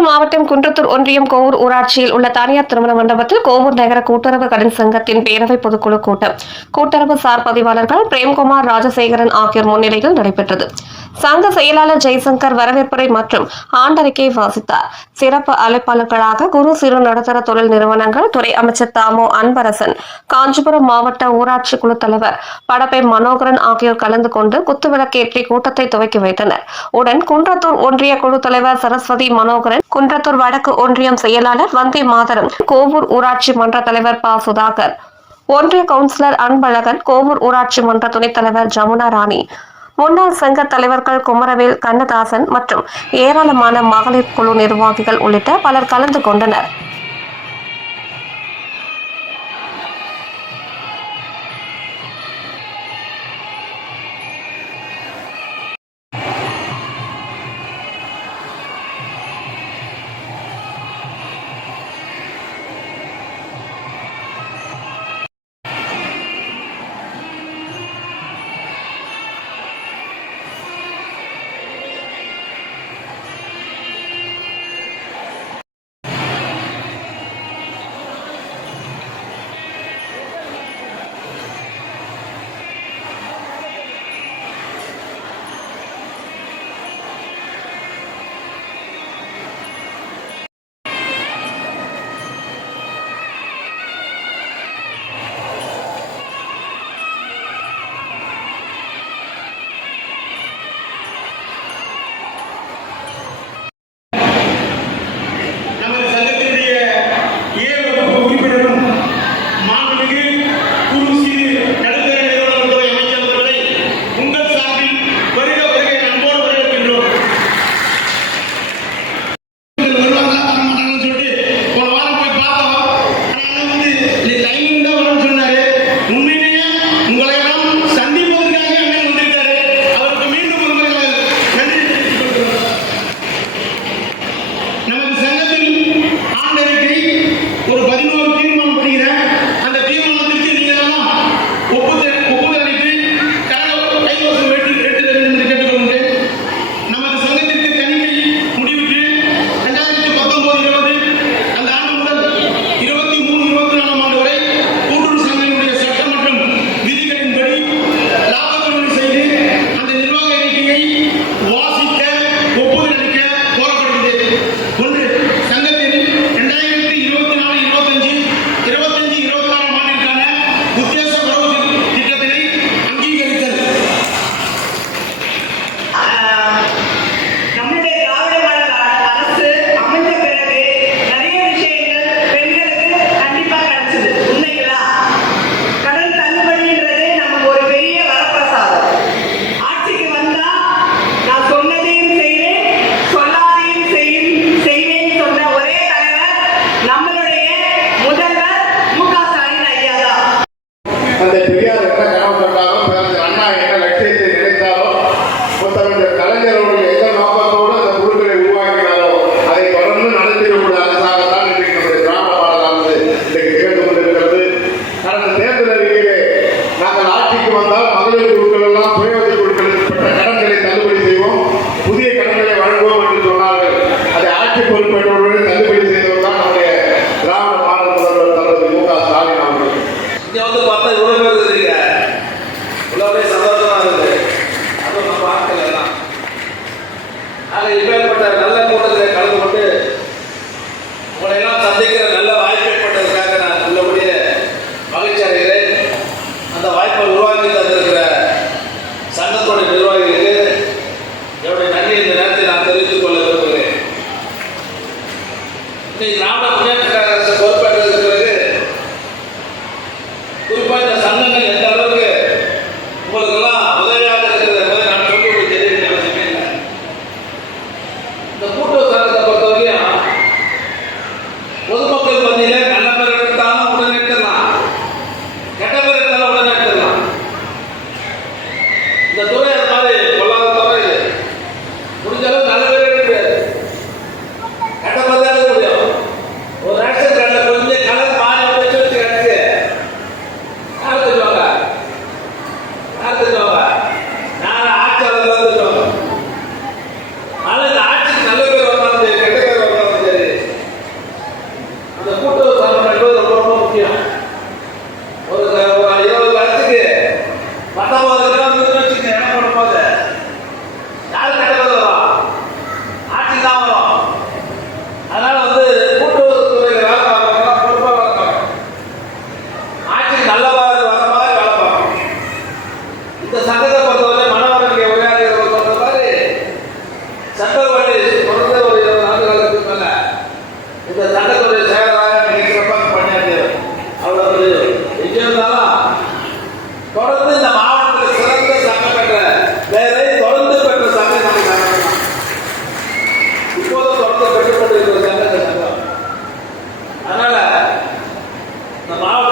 விழுப்புரம் மாவட்டம் குன்றத்தூர் ஒன்றியம் கோவூர் ஊராட்சியில் உள்ள தனியார் திருமண மண்டபத்தில் கோவூர் நகர கூட்டுறவு கடன் சங்கத்தின் பேரவை பொதுக்குழு கூட்டம். கூட்டுறவு சார் பதிவாளர்கள் பிரேம்குமார் ராஜசேகரன் ஆகியோர் முன்னிலையில் நடைபெற்றது. சங்க செயலாளர் ஜெய்சங்கர் வரவேற்புரை மற்றும் ஆண்டறிக்கை வாசித்தார். சிறப்பு அழைப்பாளர்களாக குரு சிறு நடுத்தர தொழில் நிறுவனங்கள் துறை அமைச்சர் தாமோ அன்பரசன் காஞ்சிபுரம் மாவட்ட ஊராட்சி குழு தலைவர் படப்பை மனோகரன் ஆகியோர் கலந்து கொண்டு குத்துவிளக்கேற்றி கூட்டத்தை துவக்கி வைத்தனர். உடன் குன்றத்தூர் ஒன்றிய குழு தலைவர் சரஸ்வதி மனோகரன் குன்றத்தூர் வடக்கு ஒன்றியம் செயலாளர் வந்தே மாதரம் கோவூர் ஊராட்சி மன்ற தலைவர் ப. சுதாகர் ஒன்றிய கவுன்சிலர் அன்பழகன் கோவூர் ஊராட்சி மன்ற துணைத் தலைவர் ஜமுனா ராணி முன்னாள் சங்க தலைவர்கள் குமரவேல் கண்ணதாசன் மற்றும் ஏராளமான மகளிர் குழு நிர்வாகிகள் உள்ளிட்ட பலர் கலந்து கொண்டனர். வந்து பார்த்தா இவ்வளவு பேர் இருக்கீங்க இவ்வளவு சந்தோஷமா இருக்குது. அதுவும் நம்ம ஆட்கள் எல்லாம். ஆக இப்பேற்பட்ட நல்ல கூட்டத்தில் கலந்து கொண்டு உங்களை எல்லாம் சந்திக்கிற நல்ல வாய்ப்பு ஏற்பட்டதுக்காக நான் நல்லபடியே மகிழ்ச்சி அடைகிறேன். அந்த வாய்ப்பை உருவாக்கி தந்திருக்கிற சங்கத்தோட நிர்வாகிகளுக்கு என்னுடைய நன்றி இந்த நேரத்தில் நான் தெரிவித்துக் கொள்ள விரும்புகிறேன். இன்னைக்கு இந்த துறை அது மாதிரி கொள்ளாத துறை இது முடிஞ்ச அளவு நல்ல பேர் கிடையாது. கட்ட மாதிரி முடியும் ஒரு ரேஷன் கார்டில் கொஞ்சம் கலர் மாறி வச்சு வச்சு கிடக்கு. யார் தெரிஞ்சுவாங்க யார் தெரிஞ்சுவாங்க நான் ஆட்சியாளர் தான் தெரிஞ்சுவாங்க ஆனால் இந்த ஆட்சிக்கு நல்ல பேர் வரணும் சரி கெட்ட பேர் வரணும் சரி அந்த கூட்டம் அதனால வந்து கூட்டுறவுத்துறை வேலை பார்க்கறதுனா பொறுப்பாக வேலை பார்க்கணும். ஆட்சி மாதிரி வேலை பார்க்கணும். இந்த சங்கத்தை பொறுத்தவரை மனவரங்க உரையாடுகிற பொறுத்த மாதிரி சட்டத்துறை தொடர்ந்த ஒரு இருபது ஆண்டு காலத்துக்கு மேலே இந்த சட்டத்துறை செயலராக நினைக்கிறப்ப பணியாற்றியவர். இருந்தாலும் தொடர்ந்து இந்த allow